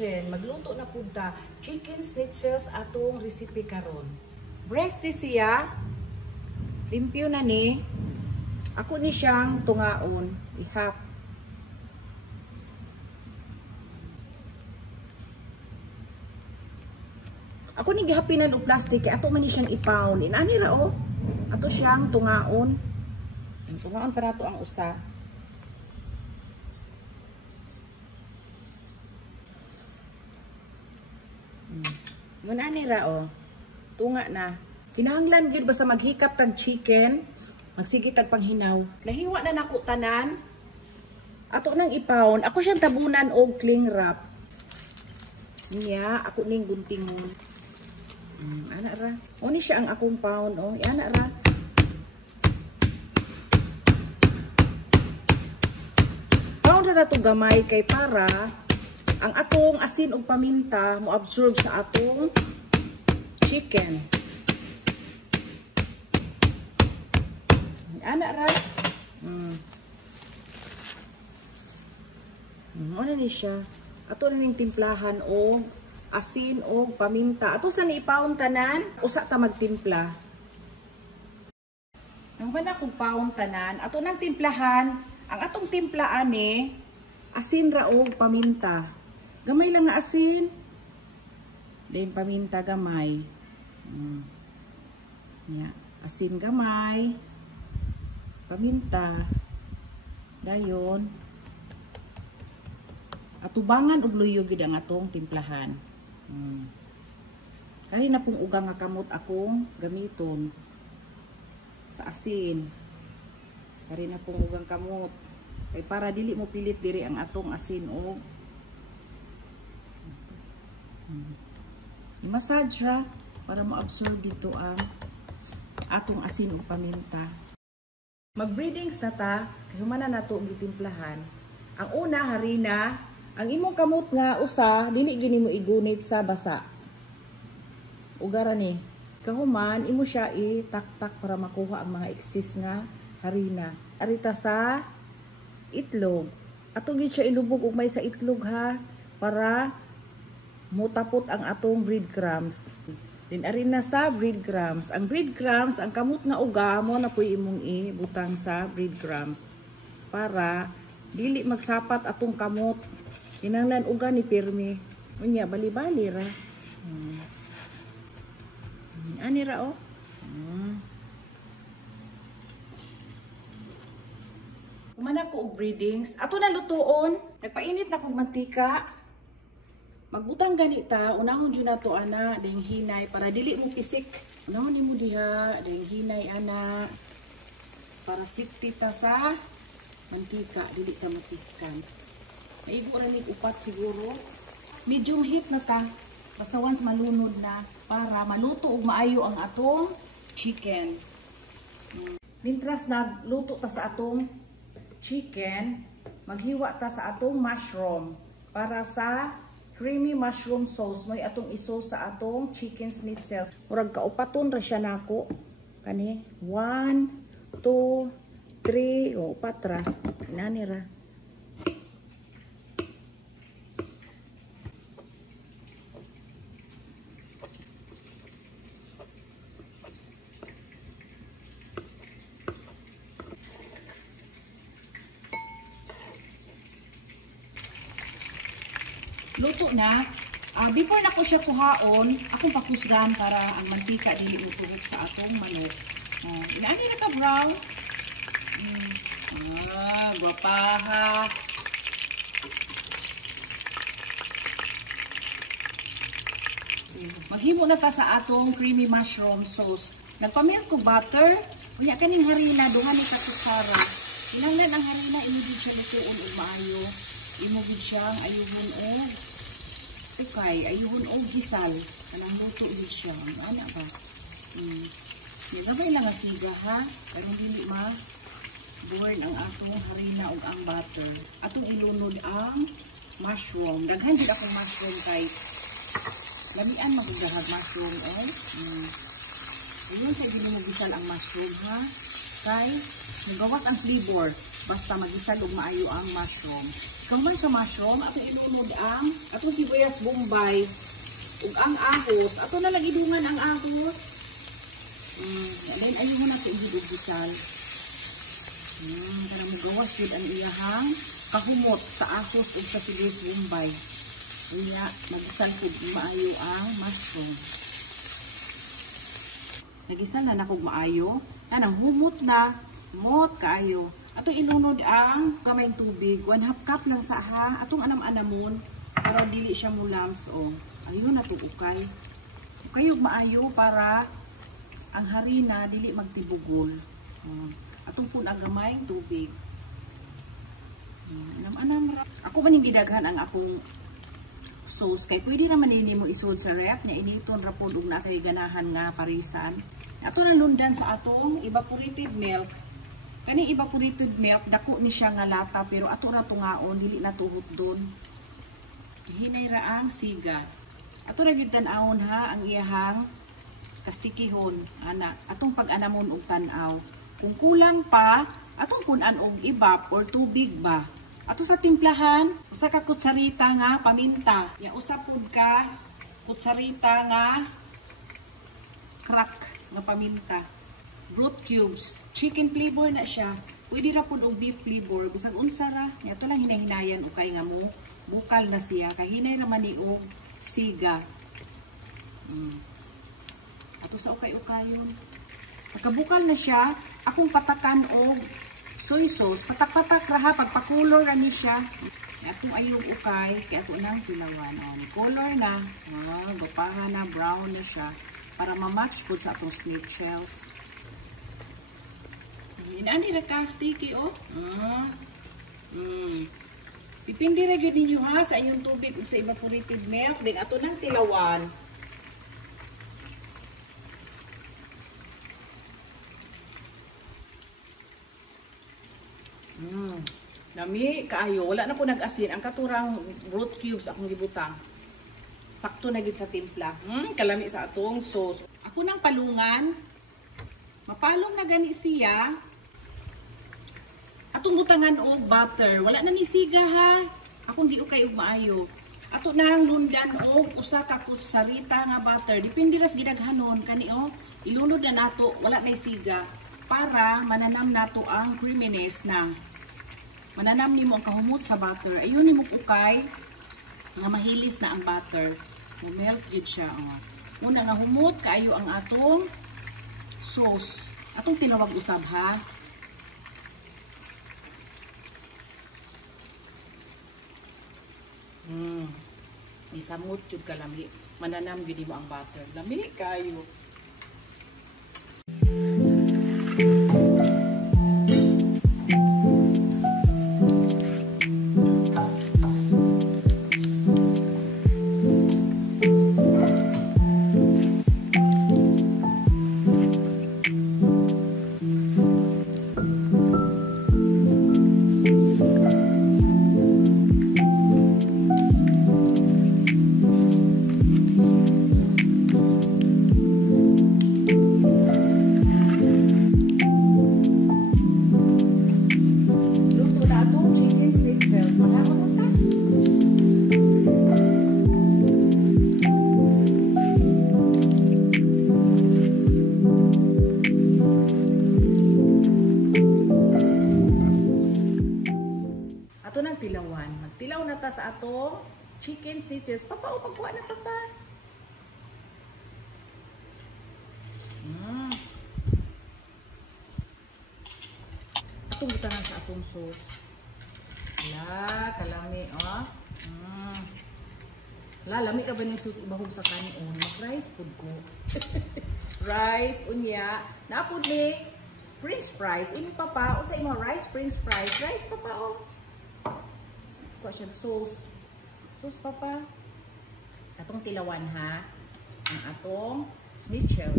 kitchen. Magluto na pud ta chicken schnitzels atong recipe karon. Breast siya. Limpyo na ni. Ako ni siyang tungaon. I-half. Ako ni gihapinan og plastic kay ato man ni siyang ipawn. Inani ra oh. Ato siyang tungaon. Tungaon para to ang usa. Muna nira oh. Tunga na. Kinahanglan gyud basta maghikap tag chicken, magsige tag panghinaw. Nahiwa na nako tanan. Ato nang ipawn. Ako siyang tabunan og cling wrap. Niya, ako ning guntingon. Ana ra. O ni siya ang akong pound oh. Ana ra. Pound na to gamay kay para ang atong asin ug paminta mo absorb sa atong chicken. Ana ra. Ano ni siya? Ato na ning timplahan o asin o paminta. Ato sa niipaon tanan, usa ta magtimpla. Nang wala kong paon tanan, ato nang timplahan, ang atong timplaan ni asin ra o paminta. Gamay lang nga asin. Then paminta gamay. Yeah. Asin gamay. Paminta. Dayon. Atubangan og luyo gid ang atong timplahan. Kaya na pong ugang nga kamot akong gamiton sa asin. Kaya na pong ugang kamot. Kay para dili mo pilit diri ang atong asin og i-massage ra para ma-absorb dito ang atong asin o paminta. Mag-breadings na ta, kaya humana na ito gitimplahan. Ang una, harina, ang imong kamot nga usa, dili gyud mo igunit sa basa. Ugara ni, kahuman, imo siya itaktak para makuha ang mga excess nga harina. Arita sa itlog. Ato gyud siya ilubog ug may sa itlog ha, para mutapot ang atong breadcrumbs. Then arin na sa breadcrumbs. Ang breadcrumbs, ang kamot nga uga mo na po imong ibutang sa breadcrumbs para dili magsapat atong kamot. Kinahanglan uga ni pirmi. Unya bali-bali ra. Ani ra oh. Kumana ko og breadings. Ato na lutuon. Nagpainit na kog mantika. Magbutang ganita, unahon dyan na to ana, dahil hinay, para dili mo pisik. Unahon mo diha, dahil hinay ana, para safety ta sa mantika, dili ka mapiskan. Maigo rin upat siguro. Medium heat na ta, basta once malunod na, para maluto o maayo ang atong chicken. Mintras na luto ta sa atong chicken, maghiwa ta sa atong mushroom, para sa creamy mushroom sauce mo'y atong iso sa atong chicken schnitzels. Murag kaupaton ra siya nako. Kani 1 2 3 o patra. Nani ra. Luto na. Before na ko siya kuhaon, akong pakusgan para ang mantika dili utuhog sa atong manok. Inaani na ka brown. Gwapaha. Maghimo na ta sa atong creamy mushroom sauce. Nagpamilk ko butter. Kunya kaning harina, dungan ni kakutsara. Inanglan ang harina, imugid siya lutuon o maayo. Imugid siyang ayuhon o tukay, ayuhon o gisal. Kanang luto din siya. Ano ba? Nagabay lang ang siga ha. Pero hindi ma-burn ang atong harina o ang butter. Atong ilunod ang mushroom. Daghan din akong mushroom kay lamian magugahag mushroom o. Yun sa hindi mo gisal ang mushroom ha. Kay nagawas ang flavor. Basta magisag og maayo ang mushroom. Kung man sa mushroom, ato itunod ang atong sibuyas bombay ug ang ahos. Ato na lagi dungan ang ahos. Then ayun na sa igidugisan. Kanang gawas jud ang iyahang kahumot sa ahos ug sa sibuyas bombay. Unya magisal pud maayo ang mushroom. Nagisal na nakog maayo, anang humot na, humot kaayo. Ato ilunod ang kamayng tubig, 1/2 cup lang sa ha, atong anam-anamon para dili siya mulams o. Ayun na ukay. Ukay ug maayo para ang harina dili magtibugol. Atong pun ang gamayng tubig. Anam-anam ra. Ako man gidaghan ang akong sauce kay pwede naman nimo isud sa ref nya initon ra pud ug natay ganahan nga parisan. Ato na lundan sa atong evaporated milk. Kani evaporated milk dako ni siya nga lata pero ato ra tungaon dili na tuhot don. Hinay ra ang siga. Ato ra gyud tan-awon ha ang iyahang kastikihon ana atong pag-anamon og tan-aw. Kung kulang pa atong kun-an og ibap or tubig ba. Ato sa timplahan usa ka kutsarita nga paminta. Ya usa pud ka kutsarita nga crack nga paminta. Root cubes, chicken flavor na siya. Pwede ra pud og beef flavor bisag unsa ra. Ato lang hinahinayan ukay nga mo bukal na siya kay hinay ra man ni og siga. Ato sa ukay-ukayon. Pagkabukal na siya, akong patakan og soy sauce. Patak-patak ra ha pagpa-color ra ni siya. Ato ayog ukay kay ato nang tilawan. Color na, gapaha na brown na siya. Para ma-match po sa atong snake shells. Inani ra ka sticky oh. Dipindi ra gyud ninyo ha sa inyong tubig ug sa evaporated milk din ato nang tilawan. Lami kaayo wala na ko nag-asin ang katurang root cubes akong gibutang. Sakto na gid sa timpla. Kalami sa atong sauce. Ako nang palungan. Mapalong na gani siya. Atong butangan og butter. Wala na ni siga ha. Akong di ukay og maayo. Ato nang lundan og usa ka kutsarita nga butter. Depende ra sa gidaghanon kani oh. Ilunod na nato wala nay siga para mananam nato ang creaminess ng mananam nimo ang kahumot sa butter. Ayun nimo ukay nga mahilis na ang butter. Melt yun siya. Una nga humot, kaayo ang atong sauce. Atong tinawag usab ha. Isamot yun ka lami. Mananam yun mo ang butter. Lami kaayo. Magtilaw na ta sa atong chicken stitches. Papa, pagkuha na papa. Atong butangan sa atong sauce. Wala, kalami, oh. Wala, lami ka ba ng sauce ibahog sa kanon? Mag-rice food ko. Rice, unya. Napod ni french fries. Ini papa, o sa imo rice, french fries. Rice, papa, oh. Kuha siya sauce. Sauce, papa. Atong tilawan, ha. Ang atong schnitzel.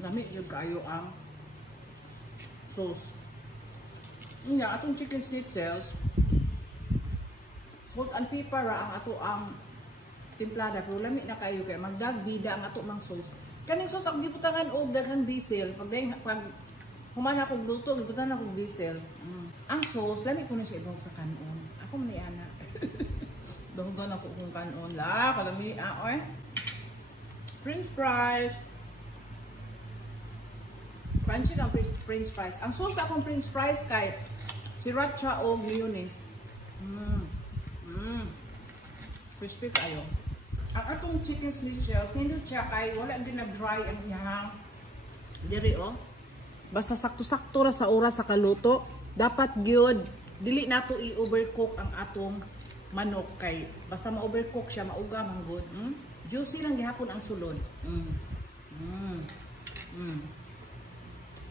Lamig jud kayo ang sauce. Nga, atong chicken schnitzels. Salt and pepper ang ato ang timplada. Pero lamig na kayo kaya magdagbida ang ato mang sauce. Kaning sauce ang gibutangan og daghang basil. Pag Humana akong luto, lubutan akong diesel. Ang sauce, lami ko na siya ibang sa kanon. Ako man ana. Dahugan ako kung kanon. La, kalami, oy. French fries. Crunchy ang french fries. Ang sauce akong french fries kay sriracha o mayonnaise. Crispy kayo. Ang atong chicken shells, nindot siya kay wala din na-dry ang iyang Diri oh. basta sakto-sakto ra sa oras sa kaluto. Dapat gyud dili nato i-overcook ang atong manok kay basta ma-overcook siya mauga man good. Juicy lang gihapon ang sulod.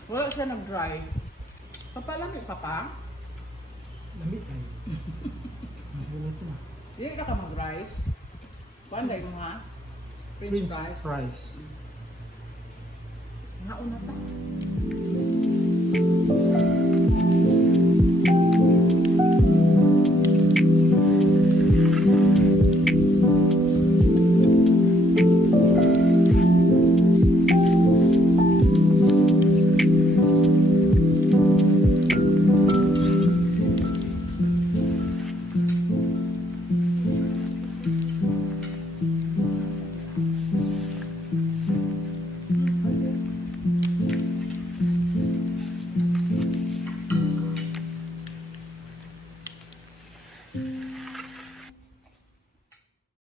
Wala siya nag-dry. Papalami pa pa. Lamig kayo. Magulat na. Dili ka mag-rice. Panday mo ha? French fries. Fries. Nauna ta.